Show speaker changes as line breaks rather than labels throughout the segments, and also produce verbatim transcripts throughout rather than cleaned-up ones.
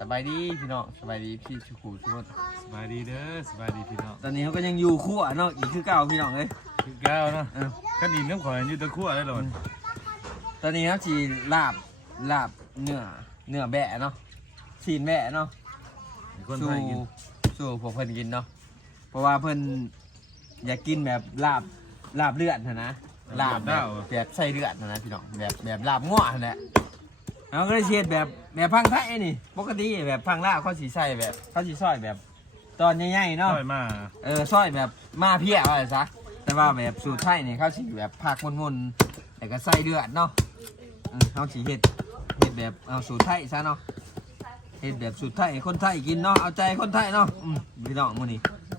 สบายดีพี่น้องสบายดีพี่ชูคูชูด
สบายดีเด้อสบายดีพี่น้อง
ตอนนี้เขาก็ยังอยู่ขั้วเนาะอีกคือเก่าพี่น้องเลย
คือก้าวเนาะขันดินน้ำข่อยอยู่ตะคั่วได้หรอ
ตอนนี้ครับจีลาบลาบเนื้อเนื้อแบะเนาะชีนแบะเนาะ
คน
สู่
ไทยกิน
สู่พวกเพิ่นกินเนาะเพราะว่าเพิ่นอยากกินแบบลาบลาบเลือดนะนะลาบแบบแบบใส่เลือดนะนะพี่น้องแบบแบบลาบง้อนั่นแหละเราก็เลยเชียดแบบแบบพังไทยนี่ปกติแบบพังลาบเขาสีใส่แบบเขาสีซอยแบบตอนใหญ่ๆเนาะ
ค่อยมา
เออซอยแบบมาเพี้ยอะไรซะแต่ว่าแบบสูตรไทยนี่เขาสีแบบผักมุนๆแต่ก็ใส่เลือดเนาะเออเขาสีเห็ดเห็ดแบบเอาสูตรไทยซะเนาะเห็ดแบบสูตรไทยคนไทยกินเนาะเอาใจคนไทยเนาะอืมพี่น้องมื้อนี้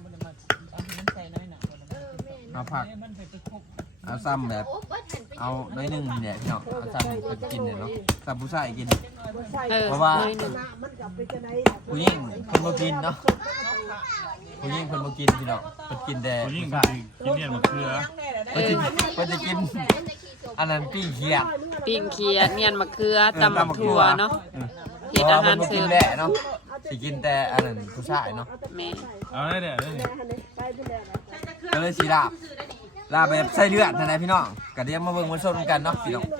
เอาผักเอาซ้ำแบบเอาน้อยหนึงเนี่ยพี่น้องเอาซ้ำคนกินเนี่ยเนาะซ้ำผู้ชายกินเพราะว่าผู้หญิงคนบ่กินเนาะผู้หญิงคนบ่กินพี่น้องเพิ่นกินแต่
ผู้หญิง
ผู้
ก็
ชาย
กินเนี่ยมะเขือ
เพิ่นจะเพิ่นจะกินอันนั้นปิ้งเขียด
ปิ้งเขียดเนียนมะเขือตำบักถั่วเนาะ เฮ็ดอาหารเสริม
พะว่พิ่นบ่กินแหละเนาะสิกินแต่อันนั้นผู้ชายเนาะ
แม่
เอาได้เนี่ยได้เนี่ย
ก็เลยสิลาบลาบแบบใส่เลือดนั่นแหละพี่น้องก็เดี๋ยวมาเบิ่งมาชมกันเนาะพี่น้อง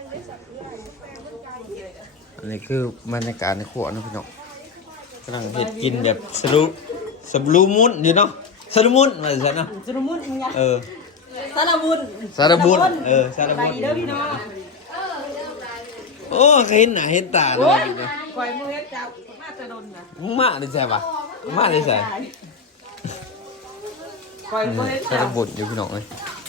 อันนี้คือบรรยากาศในครัวเนาะพี่น้องกำลังเฮ็ดกินแบบสรุสรุมุนอยู่เนาะสรุมุนว่าซั่นเนาะ
สรุมุนอีกอย่าง
เออ
สารบุญ
สารบุญเออสาร
ไป
บุญ
เด้อพี่น้อง
โอ้เคยเห็นหน้าเห็นตาเลยเนาะ
ปล่อยมือเจ้ามาจะโดนนะ
มึงมาได้ใช่ปะมึงมาได้ใช่
ปล่อยมือ
สาร
เจ้า
บุญอยู่พี่น้องเลย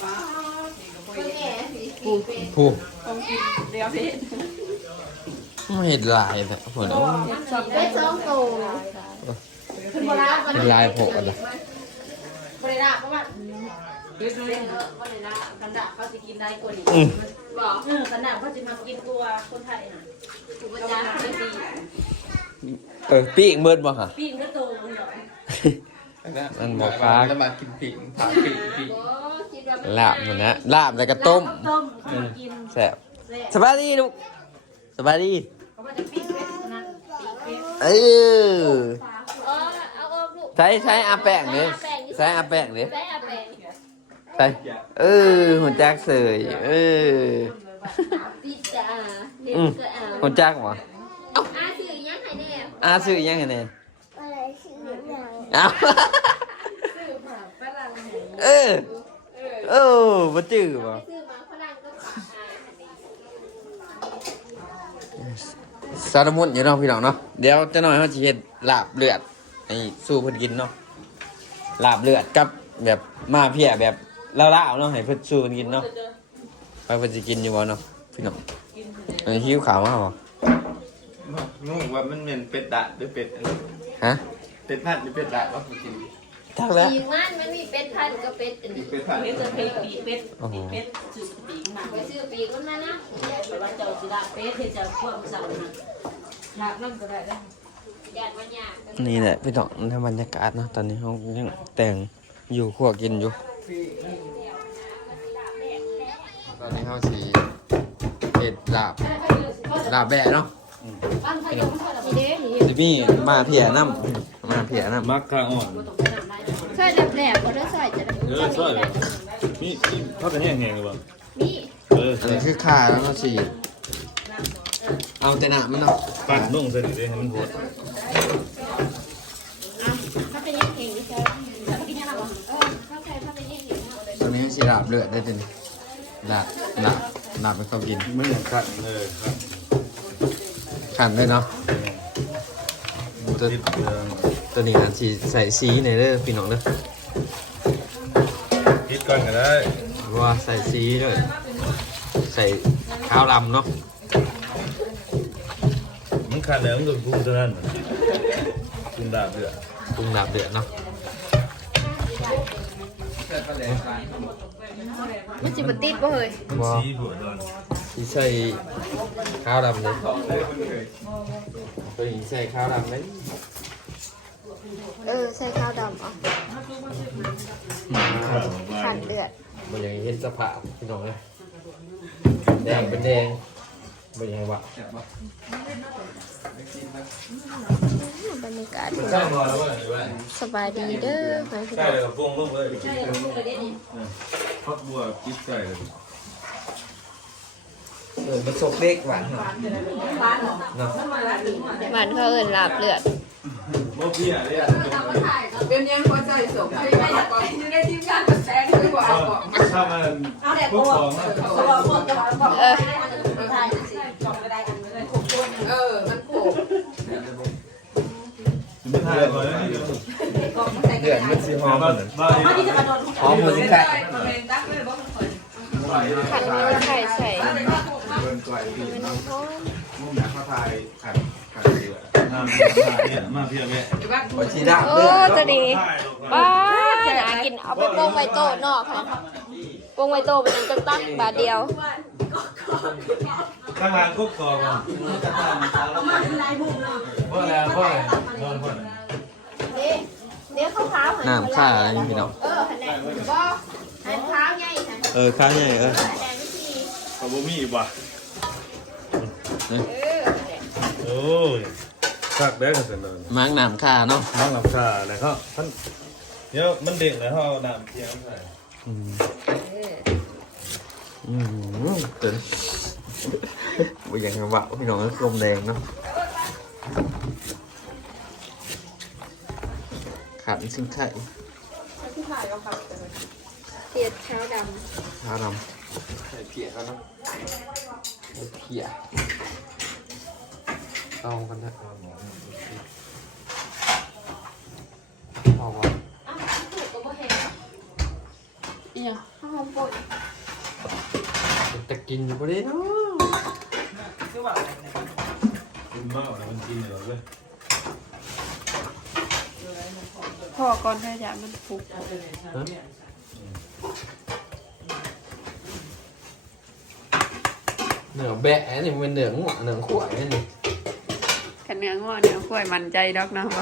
ปู
ผู้
ต้องกินเดี๋ยวพี่
ไม่เห็นลายแต่ผลโอ้
เป็ดสองตัวขึ้นมาแล้ว
เห็นลายโผล่อะไร
บริดาเพราะว่า
เดี๋ยวเลย
เออบริดากันดาเขาจะกินได้กว่านี้
อืม
บอกเออกันดาเขาจะมากินตัวคนไทยน่ะถูกประจานไม่ดี
เออปีกเบิดบ่ค่ะ
ปิ้งก็โตหน่อย
มันบอกฟ้า
แล้วมากินปีกผักปีกปีก
โอ้คิดว่ามัน
ลาบมันนะลาบแล้วก็ต้ม
ต้มเขามากิน
แซ่บสบายดีลูกสบายดี
เขาว่าจะปิ้งเป็ดนั่นปิ้งเป็ด
เออ
เออเอาออกลูก
ใช้ใช้อาแป้งเลยใช้อาแป้งเลย
ใส่อาแปง
ใช่เออหุ่นจักเสยเออ
ปิดจ้าเด็ก
อืม
ก็เอา
หุ่นจักหรอ
อาสื่อยังไงเนี่ย
อาซื้อยังไงเนี่ย
อะไรสื่อยัง
เอา
สื่อมาฝรั่ง
เออเออบ่จื้อบ่
สื่อมาฝรั่งก็ฝากอาอันนี้
สารมุนอยู่เนาะพี่น้องเนาะเดี๋ยวจะหน่อยเขาจะเฮ็ดลาบเลือดให้สู้เพิ่นกินเนาะลาบเลือดกับแบบมาเพียแบบเล่าๆเนาะให้เพิ่นสู้เพิ่นกินเนาะไปเพิ่นสิกินอยู่บ่เนาะพี่น้องอันนี้หิวข้าวมาบ่
งงว่ามันเป็นเป็ดดะหรือเป็ดอะไร
ฮะ
เป็ดพัดหรือเป็ดดะว่าผมกิน
ทักแล้ว
ปีกมันมันมีเป็ดพันกับเป็ดอันนี้
เป็ดพัด
เป็ดจะเป็ดปีกเป็ด
โอ้โห
เป็ดจืดปีกมา
ไปซื้อปีกมันมานะ
แต่ว่าเจ้าสิละเป็ดเฮ็ดจะควบเสานะอยากนั่งก็ได้เด้อ
ญาติมันยาก
นี่แหละพี่น้องในบรรยากาศเนาะตอนนี้เขายังแต่งอยู่ครัวกินอยู่ตอนนี้เขาสิเฮ็ดลาบลาบแบะเนาะ
นี่เด้นี่
สิมีมาเพียน้ำมาเพียน้ำ
มักข้าอ่อน
ใส่แหลบๆบ่ได้ใส่จะได้
เออซอยเลยนี่นี่เขาจะแห้งแห้งหรือเปล่า
มี
เออ
อันนี้คือข่าแล้วเราฉีดเอาแต่หนามันเนาะ
ปั่นนุ่งใส่ดิให้มันโหด
ถ้าเป็นยังเก่งดิเจ้าถ้ากินยังบ่เออถ้าใส่ถ้าเป็นยังเก่ง
ตอนนี้ฉีดลาบเลือดได้จริงลาบลาบลาบไปเขากิน
ไม่อย่างขัดเลยครับ
ขันเลยเนาะตัว
ติดเออ
ตัวนี้อันฉีใส่สีในเด้อพี่น้องเด้อ
ติดก่อนก็ได้
ว่าใส่สีด้วยใส่ข้าวลำเนาะ
มันขาดแล้วมันโดนพุ่งเท่านั้นพุ่งดาบเดือด
ปรุงลาบเดือดเนาะ
มันสิบ่ติดบ่เฮ้ย
มันสีหัวดอน
สีใส่ข้าวลำเลยตัวนี้ใส่ข้าวลำเลย
เออใส่ข้าวดำอ่ะขันเดือด
มันยังเห็นสภาพพี่น้องเลยแดงเป็นแดง
เป็นยังไงวะ
บรรยากาศ
ใช่พอแล้วเว้ย
สบายดีเด้อไปพี่
ใช่
น้อง
เลยกับพวงลูกเลย
ใช่เราพูดเลยเด็ดนี่
พักบัวกิ๊บใส่เลย
เออมันสกเล็กหวานเหรอ
บ้านเหรอ
เนาะ
มันมาแล้วถึงมา
บ้านเขาเอิ้นลาบเลือด
โมเพียเนี่ย
เป็นยังพอใจสมไม่ได้ก่อนอยู่ในทีมงานแสดงด้วยว่าเอาบอก
ถ้ามัน
เอาแดด
พว
โอ้
กของนะ
เขาบอกพวกจะบอกได้มันจะไม่ได้สิจอมก็ได้อันเลยถูกต้น
เออมันโผล่
ไม่ทายก่อนนะนี่
ก็ใส่ก
เดื
ระ
อด
ดา
มัน
ษ
สีหอม
บ้านบ้าน
มาที่จะมาโดน
หอมหมูสิไก่
มันเป็นตักเลยบอกมันเคย
ขันไม่ไข่ใส่
เดินไกลปี
เป็น
น้
น้ำร้อน
ำมุ่งหนาเข้าทายขัดขัดเรือ
มาเพียเนี่ยมาเพียแม่
ปชีดา
โอ้ตัวนี้ป้าหากินเอาไปโปงไว้โต๊ะนอกค่ะโปงไว้โต๊ะเป็นตั้งตั้งบาทเดียว
ข้างล่างกุ๊กกอง
มาเป็นลายบุ้งเนาะ
พ่อแล้วพ่อเลยนอนพ่อ
นี่เดี๋ยวขาวๆ
น้ำข้าอะไรพี่น้อง
เออหันแดงบ่หันขาวใหญ่หัน
เออข้าวใหญ่เออ
หันแดงวิธี
เขาบ่มีอีกว่ะ
เออหันแดง
โอ้ยคักแบกกันเสร็จเลย
มังน้ำข้าเนาะ
น้องหลับชาเลยเขาท่านเดี๋ยวมันเด็กเลยเขาเอาน้ำเทียมใส่
อืม
เออ
อืมเต็มว่าอย่างไงวะพี่น้องก็กลมแดงเนาะขันซิ่งไข่
เทียดเช้าด
ข้าวดำใส่เพียแล้วเนาะใส่เพียเอากันนะเอาวะ
ำอีหยังข้าวบด
จะกินอยู่ปะเนี่ย
คุณบ้าอะไรมันกินเหรอเว้ย
พ่อก่อนให้ยามันฟุก
เหนือแบะนี่มันเป็นเหนือหัวเหนือขวายนี่
กันเนื้อง้อเนื้อกล้วยมันใจดอกเนาะบ่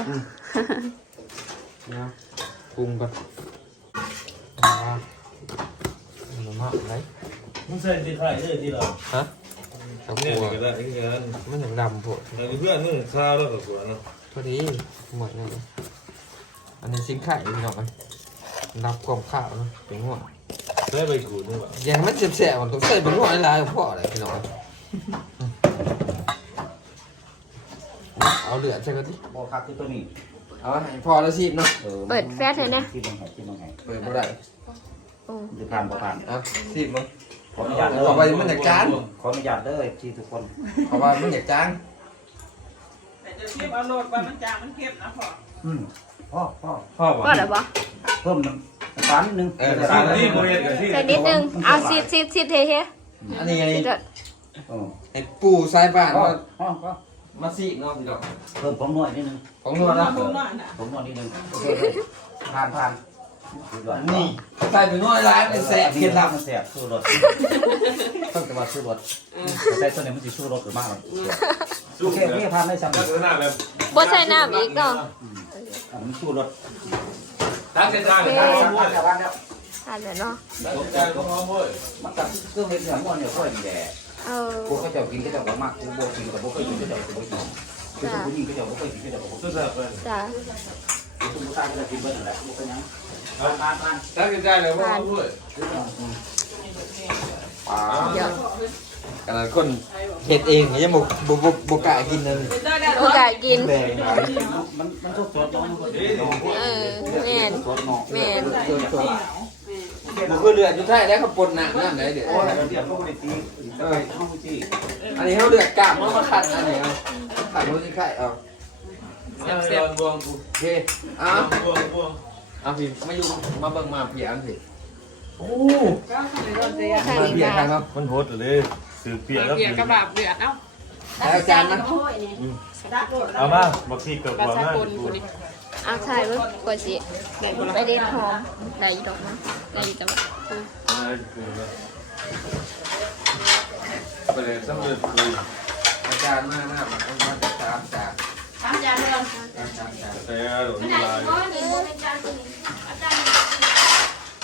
นะปรุงกันอ่าหนูมากไร
มันใส่ที่ไข่เนี่ยที่เรา
ฮะตะ
เนี่ย
กัว
ก็ได้ที่กัน
มันถึงดำโผล่
แต่เพื่อนมึงข้าวแล้วกับกัวเนาะ
พอดีหมดเลยอันนี้ซิงไข่พี่น้องนับความข้าวนะเป็นหัว
ได้ไปกูนี่วะ
อย่างมันแสบๆมันต้องใส่เป็นหัวอะไรพ่ออะไรพี่น้องเอาเลือดใช่กันดิ
บ่ครับที่ตัวนี้
เอาให้พอแล้วชีพเนาะ
ออ
เปิดแฟชเลยนะ
ที่บังไห้ที่บังไห้
เปิดบ่ได้
โอ้
จะผ่านบ่ผ่าน
เอาชีพมั้ง
ขออนุญาตเด้อ
เอาไปมันอยากจาน
ขออนุญาตเด้อที่ทุกคน
เอาไปมันอยากจาน
แต่จะเทียบเอาโหลดว่ามันจางมันเข้มนะพ่อ
อืมพ่อพ่อ
พ่อ
ก็
วะ
แล้วบ่
เพิ่มน้ำตาลนิดนึง
เออ
ที่นี่โมเดลกับที่
ใส่นิดนึงเอาซีดซีดซีดเทเท
อันนี้ไง
ซีดเถอะ
เออ
ไอ้ปูสายบ้าน
พ่อ
มา
พ่อพ่อ
มาซีกเนาะพี่น้อง
เพิ่มผมนวดนิดนึง
ของนวดนะ
ผมหน่อยนะ
ผมนวดนิดนึงโอเคผ่านผ่านสุดยอด
นี่ใส่เป็นนวดร้ายเป็นแสบเคล็ดลับ
มันแสบสู้รสต้องแต่ว่าสู้รสแต่ตัวนี้มันสิสู้รสหรือมากเลยโอเคโอเคผ่านได้สำ
ลั
เร็
ก
จ
ษณะแบบ
บ่ใส่น้ำอีกเนาะ
อันนี้สู้รส
ตั้งใจตั้งใจ
ผ่าน
ตั้ง
ผ่านผ่านแล้ว
ทานแล้วเนาะ
ใจก็พร้อมเว้ย
มันกับเครื่องเฮ็ดเนื้อม้วนเนี่ยค่อยดีแหละ
เออ
พวกเขาเจ้ากินเขาเจ้าก็มากกูบ่กินกับบ่เคยกินเขาเจ้าก็บ่กินคือผู้หญิงเขาเจ้าบ่เคยกินเขาเจ้าก็บ่กิน
สุดยอดเลย
จ้ะ
คือผู้ชายเขาจะกินเบิดนั่นแหละบ่เป็นหยังผ่านผ่านผ่าน
ตั้งใจเลยว่าเว้ย
ป่า
เดี๋ยว
ขนาดคนเฮ็ดเองยังบ่บ่บ่บ่กล้ากินนั่น
โอกาสกิน
แดงหลาย
มันมันสดๆเนาะมัน
เออแม่น
สดเนาะ
แม่น
สดสดบ่คือเลือดอยู่ไทยแล้วเขาปนน้ำนั่นเลยเดี๋ยว
โอ้ยเดี๋ยวก็บ่ได้ตีเอ้ยเฮาสิ
อันนี้เขาเลือดกล้ามเขามาขัดอันนี้เอาขัดมันสิไข่เอา
เสียบบวงกู
โอเคเอา
บวงบวง
เอาพี่มาอยู่มาเบิ่งมาพี่อันพี่โอ้
ทาง
มา
นี้
เบีย
จ้ะ
ร์ครับ
มันโหดเลยสืบเปียแล้ว
เบียร์กระบาบเดือดเอ้า
แล้วจานนะ
เอามาบักที่เกิด
กระ
กว่า
ชา
มา
ปนกูนี่
เอาถ่ายเบิ่งกว่าสิไปเด็ดหอมได้อยู่ดอกเนาะได้อยู่จังหวะเออ
ไปเลยสำเร็จเลย
อาจารย์มากมากมันมาจากสามจาน
ทำจานเดิม
สามจานจาน
แต่หลง
ไม่
ลา
ได้
ย
เพราะนี่มันเป็นจานตัวนี้อาจารย์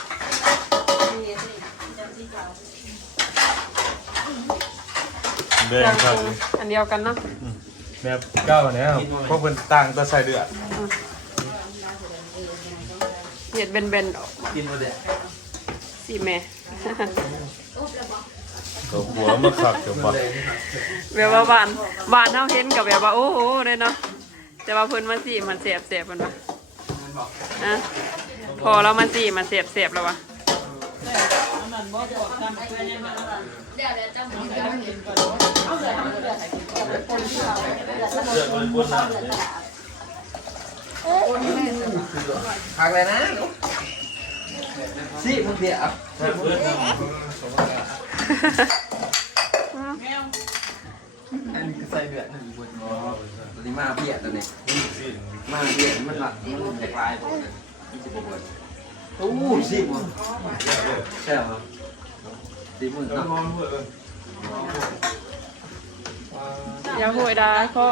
นี่จานสีขาว
แดงครับ
อันเดียวกันเนาะ
แบบเก้าเนี่ยพวกเป็นต่างตัวใส่เดือด
เห็ดเบนๆออก
กินบ่ได้
สิแม่
ตัวหัวมาขักเดี๋ยวปะ
แบบว่าบ้านบ้านเฮาเห็นกับแบบว่าโอ้โหเลยเนาะแต่ว่าเพิ่นมาสิมันเสียบเสียบมันวะนะพอเรามันสิมันเสียบเสียบแล้ววะ
พักเลยนะสิมึงเดี๋ยวอันนี้ก็ใส่เดือดนั่นบนตัวนี้มาเพียดตัวนี้มาเพียดมันหลักมันแตกลายหมดเลยนี่จะบนโอ้สิมึงใช่เหรอสิมึงเนาะ
อย่าห่วยดาพ่อ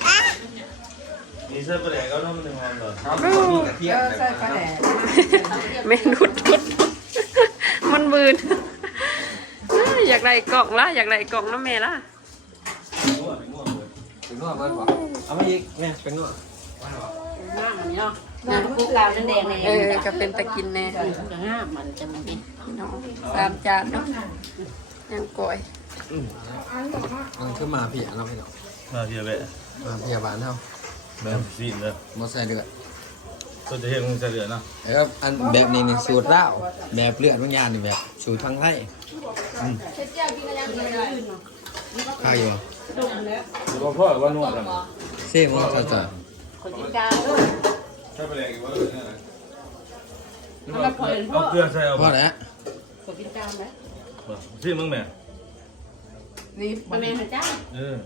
นี่เสื้อประแดกก็ต้องเป็นหอมเหรอ
มีกระเทียม
ใส่ปลาแดด
เมนูทุดมันบืนอยากได้กล่องละอยากได้กล่องน้ำแม่ละ
เป็นนวดมันบ่เอามาอีกเนี่ยเป็นนวด
งามมันเนาะงามคุกลาวนั่นแดงแน่
เออก็เป็นตะกินแน่
จะงามมันจะมันเป็น
พี่น้องสามจานเนาะยังก่อย
มันคือมาเพียเราพี่น้อง
มาเทียบแบะ
มาเพียบานเท่า
แบบสีเลย
มอใส่เลือด
ก็จะเห็นมันใส่เดือดนะ
แล้วอันแบบนี้นี่สูตรเล่าแบบเลือดบางอย่างนี่แบบสูตรทางไทยข้าวอยู่
หรือว่าพ่อว่านวดอะไร
เซ่มองจะจะ
คนที่กลาง
ใช่ประแดกว่าเอาเกลือใส่เอา
พอแล้ว
คนที่กลางไหม
ที่มึงแม่
นี่
มาแม่จ้า
เออ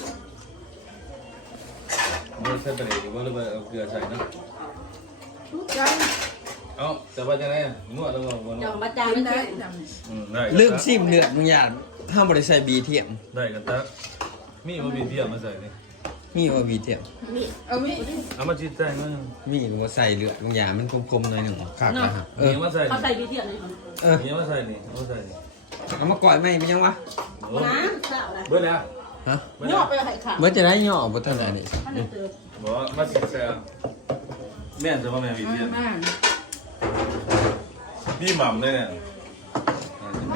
มันใส่ประแดกว่าหรือว่าเอาเกลือใส่นะเอาแต่ว่าจะไงนวดแล้วว่าน
จะ
วด
มาจ้า
กิน
ไม่
ได้
ได้
อืมได้
ลืมซิมเลือดบางอย่างห้ามบริใส่บีเทียม
ได้กันตักมีมันมีเทียมมาใส่นี่
มีว่าบีเทียม
เอามี
เอามาจีดใส่มั้ง
มีว่าใส่เลือดบางอย่างมันคมๆหน่อยหนึ่งขาดนะครับเอ
มี
อ
มาใส่
เขาใส่บีเทียมเลย
เออ
มีมาใส่นี่เอามาใส่นี่
เอามาก่อยไหมเป็นยังวะ
น้ำเจ้าละ
เบิดแล้ว
ฮะ
เบิด
ย
แล้
อ
ว
ดไปให้ขาด
เมื่อจะได้ย่อบนทางไหนนี่
บอกว่ามาจีดใส่แม่จะว่าแม่มีเทียม
แม่
พี่หม่ำเลยเนี่ยแม่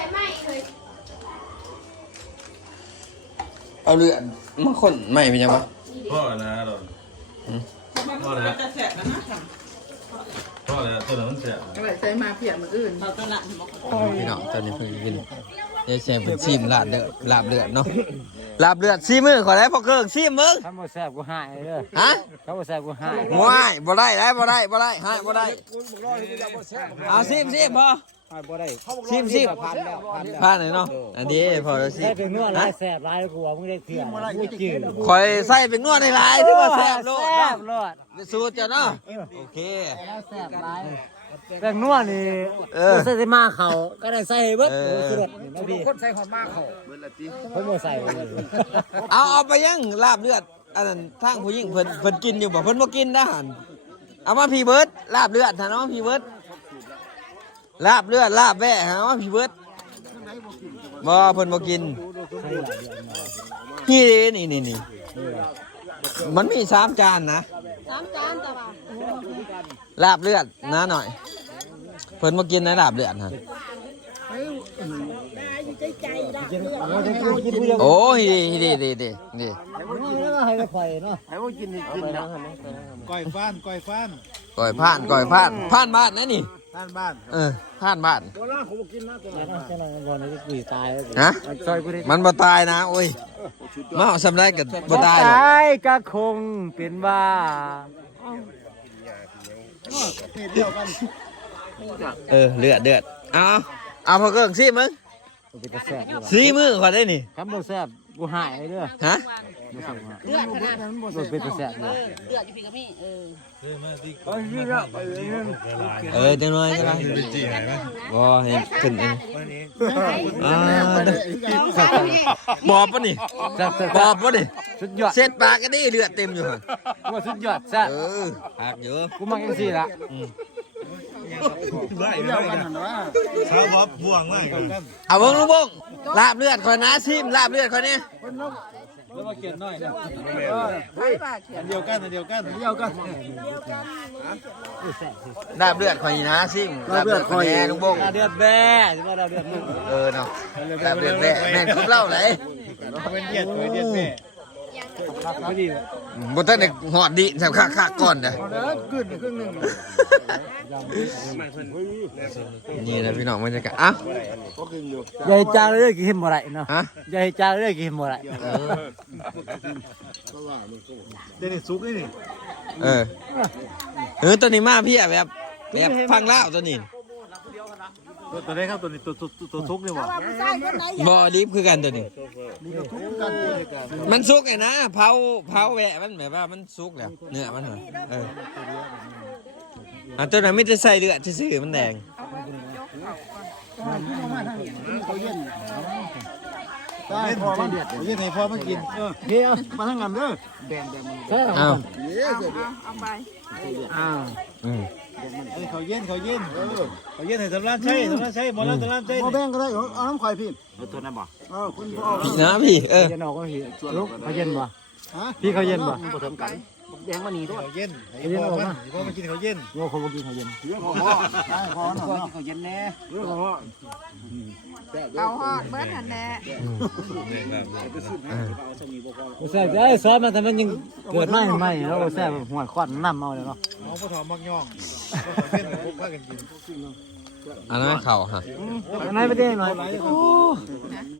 เอาเลือดมาคนไหมเป็นยังวะ
พ่อนะเราพ่อแล้วพ่อแล้วตัวนั้นมันเสีย
อะไรใส่มาเพียมืออื่น
เราต้องละ
พี่น้องตอนนี้เพิ่งกินยายแซมเป็นซีมลาบเลือดลาบเลือดเนาะลาบเลือดซีมือขอได้พอเกิงซีมึง
ถ้าบ่แซ่บกูหายเด้อ
ฮะ
ถ้าบ่แซ่บกูหาย
ว้ายบ่ได้ได้บ่ได้บ่ได้ให้บ่ได้เอาซีมซีมพอ
หายบ่ได้
ซีมซีม
ผ่านแล้วผ่านแล้ว
ผ่านเลยเนาะอันนี้พอแล้วซี
ได้
ม
เป็นนวดหลายแซ่บหลายกูว่ามึงได้เถื่อนกูจืด
คอยใส่เป็นนวดในลายที่ว่าแซ่บโลด
แซ่
เนาะ
บโลด
สูตรจ้ะเนาะโอเค
แล้วแซ่บหลายแต่นวดนี่
เออ
ใส่มาเขาก็ได้ใส่เบิด
เออ
โอ้สุดนี่นะพี่คนใส่หอมมากเขาเบิดละติเพิ่นบ่ใส่เลย
เอาเอาไปยังลาบเลือดอันนั้นทางผู้หญิงเพิ่นเพิ่นกินอยู่บ่เพิ่นบ่กินนะหั่นเอามาพี่เบิร์ดลาบเลือดหั่นเอามาพี่เบิร์ดลาบเลือดลาบแว่หั่นเอามาพี่เบิร์ดบ่เพิ่นบ่กินนี่นี่นี่นี่มันมีสามจานนะ
สามจานแต่ว่า
ลาบเลือดนะหน่อยเพิ่นบ่กินนะลาบเลือดหั่นโอ้ยดีดีดีดีดี
ให้ไปปล่อยเนาะ
ก้อยฟ้านก้อยฟ้าน
ก่อยผ่านก่อยผ่านผ่านบ้านนะนี่
ท่านบ้าน
เออผ่านบ้าน
จังนั้นจังนั้นบ่ได้กูตายแล้ว
ฮะ
ซอยกูได้
มันบ่ตายนะโอ้ยมาเอาสำไรกับบ่ตายหรอก
ตายก็คงเป็นบ้า
เดียวกัน
เออเลือดเลือดเอาเอาพอเกิงซีมึง
เป็นตาแซ่บอยู่ว่ะ
ซีมือขอได้นี่
คำบ่แซ่บกูหายเด้อ
ฮะ
บ่แซ่บว่ะ
เลือดขนาด
บ่เป็นตาแซ่บเลย
เลือดอยู่พี่กับพี่เออ
เออจังหน่อยจังหน่อยบ่เห็นขึ้นเองอ่าเด้อบอบปะนี่
แซ่บแซ่บบ
อบปะนี่
สุดยอด
เส้นปากก็ได้เลือดเต็มอยู่หั่น
กูว่าสุดยอดแซ่บ
เออหักเยอะ
กูมักจังซี่ล่ะ
ได้เดียวกันเหรอวะสาวบ๊อบบ่วงมากกัน
เอาเบิ่งลูกเบิ่งลาบเลือดคอยนะซิมลาบเลือดคอยเนี่ย
แล้วมาเขียนหน่อยนะอันเดียวกันอันเดียวกันอันเดียวกัน
ลาบเลือดคอยนะซิมลาบเลือดคอยลุงบง
เดือดแบ่ใช่ไหมเราเดือด
เออเนาะลาบเลือดแม่แม่นคุบเล่าไหน
เป็นเดียดเป็นเดียดแม่ไม่ดี
บนตั้งแต่หอดดิแถวข้าๆก่อนเด้อ
เอาเด้อขึ้นครึ่งหนึ่ง
นี่นะพี่น้องบรรยากาศอ่ะ
ใหญ่จ้าเลยกินบ่ได้เนาะ
ฮะ
ใหญ่จ้าเลยกินบ่ได้เดี๋ยวนี้ซุกนี่
เออเออตัวนี้มาพี่อะแบบแบบฟังเล่าวตัวนี้
ตัวนี้ครับตัวนี้ตัวตัวตัวซุกนี่บ่
บอดิฟคือกันตัวนี้
นี่ก็ทุกกัน
มันสุกไงนะเผาเผาแหวะมันแบบว่ามันสุกแล้วเนื้อมันเหรอเอออ่ะตัวนั้นไม่ได้ใส่เลือดซื่อๆมันแดง
ได้พอมันเดือดเย็นให้พอมันกินเออเฮ้ยมาทั้งงานเด้อแบ่งแบ่ง
เอา
เอาไป
อ้าว
อืม
เอ้ยเขาเย็นเขาเย็นเออเขาเย็นให้สำรานใช้สำรานใช้หมดแล้วสำรานใช้บ่แบ่งก็ได้เอาน้ำข่อยพี่ตัวนั้นบ่เออคุณพ่อ
พี่นะพี่เออ
เย็นออกก็พี่ลูกเขาเย็นบ่ฮะพี่เขาเย็นบ่ผสมกันแดงมานี่ด้วยเขาเย็นเขาเย็นออกมาพ่อมากินเขาเย็นโง่เขาบ่กินเขาเย็นเรื่องของพ่อได้พ่อเนาะเขาเย็นแน่เรื่องของพ่อ
เอาฮอดเบิดหันแน่
แซ่บไอ้ซอสมันทำมันยังเกิดใหม่ใหม่แล้วแซ่บหัวควันน้ำเอาเลยเนาะน้องพ่อทอมมักย่องเขาเย็นพวกพากันกิน
อันนั้นเข่าฮะ
อันไหนไปได้หน่อย